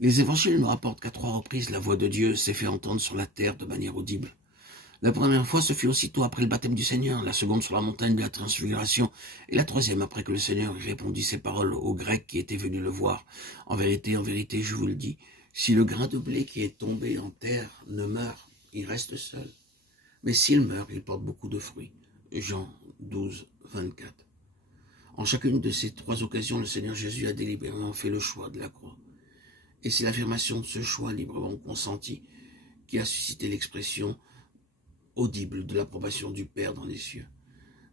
Les évangiles nous rapportent qu'à 3 reprises, la voix de Dieu s'est fait entendre sur la terre de manière audible. La première fois, ce fut aussitôt après le baptême du Seigneur, la seconde sur la montagne de la transfiguration, et la troisième après que le Seigneur ait répondu ces paroles aux Grecs qui étaient venus le voir. En vérité, je vous le dis, si le grain de blé qui est tombé en terre ne meurt, il reste seul. Mais s'il meurt, il porte beaucoup de fruits. Jean 12, 24. En chacune de ces 3 occasions, le Seigneur Jésus a délibérément fait le choix de la croix. Et c'est l'affirmation de ce choix librement consenti qui a suscité l'expression audible de l'approbation du Père dans les cieux.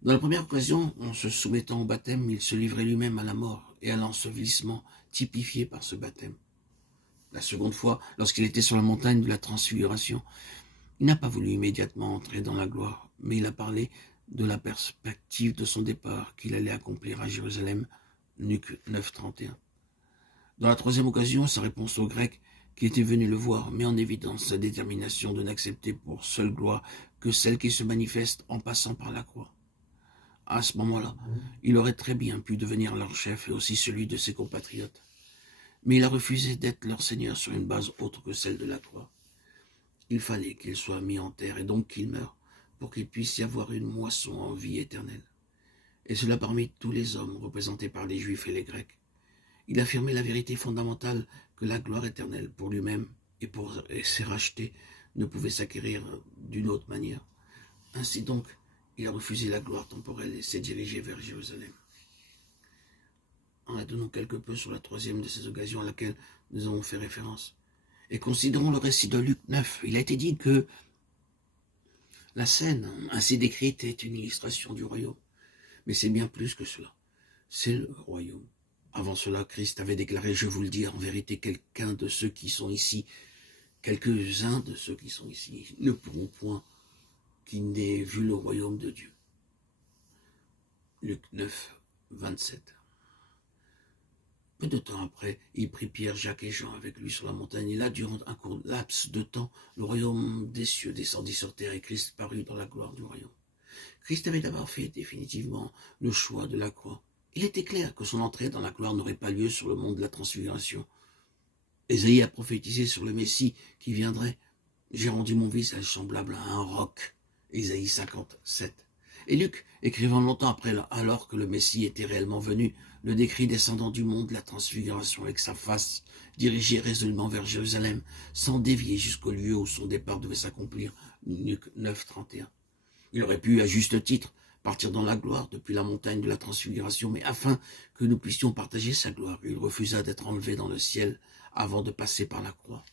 Dans la première occasion, en se soumettant au baptême, il se livrait lui-même à la mort et à l'ensevelissement typifié par ce baptême. La seconde fois, lorsqu'il était sur la montagne de la transfiguration, il n'a pas voulu immédiatement entrer dans la gloire, mais il a parlé de la perspective de son départ qu'il allait accomplir à Jérusalem, Luc 9, 31. Dans la troisième occasion, sa réponse aux Grecs qui étaient venus le voir met en évidence sa détermination de n'accepter pour seule gloire que celle qui se manifeste en passant par la croix. À ce moment-là, il aurait très bien pu devenir leur chef et aussi celui de ses compatriotes. Mais il a refusé d'être leur seigneur sur une base autre que celle de la croix. Il fallait qu'il soit mis en terre et donc qu'il meure pour qu'il puisse y avoir une moisson en vie éternelle. Et cela parmi tous les hommes représentés par les Juifs et les Grecs. Il affirmait la vérité fondamentale que la gloire éternelle pour lui-même et pour ses rachetés ne pouvait s'acquérir d'une autre manière. Ainsi donc, il a refusé la gloire temporelle et s'est dirigé vers Jérusalem. Arrêtons-nous quelque peu sur la troisième de ces occasions à laquelle nous avons fait référence. Et considérons le récit de Luc 9. Il a été dit que la scène ainsi décrite est une illustration du royaume. Mais c'est bien plus que cela. C'est le royaume. Avant cela, Christ avait déclaré, je vous le dis, en vérité, quelques-uns de ceux qui sont ici ne pourront point qui n'aient vu le royaume de Dieu. Luc 9, 27. Peu de temps après, il prit Pierre, Jacques et Jean avec lui sur la montagne, et là, durant un court laps de temps, le royaume des cieux descendit sur terre et Christ parut dans la gloire du royaume. Christ avait d'abord fait définitivement le choix de la croix. Il était clair que son entrée dans la gloire n'aurait pas lieu sur le mont de la transfiguration. Ésaïe a prophétisé sur le Messie qui viendrait. J'ai rendu mon visage semblable à un roc. Ésaïe 57. Et Luc, écrivant longtemps après, alors que le Messie était réellement venu, le décrit descendant du mont de la transfiguration avec sa face dirigée résolument vers Jérusalem, sans dévier jusqu'au lieu où son départ devait s'accomplir. Luc 9, 31. Il aurait pu, à juste titre, partir dans la gloire depuis la montagne de la transfiguration, mais afin que nous puissions partager sa gloire, il refusa d'être enlevé dans le ciel avant de passer par la croix.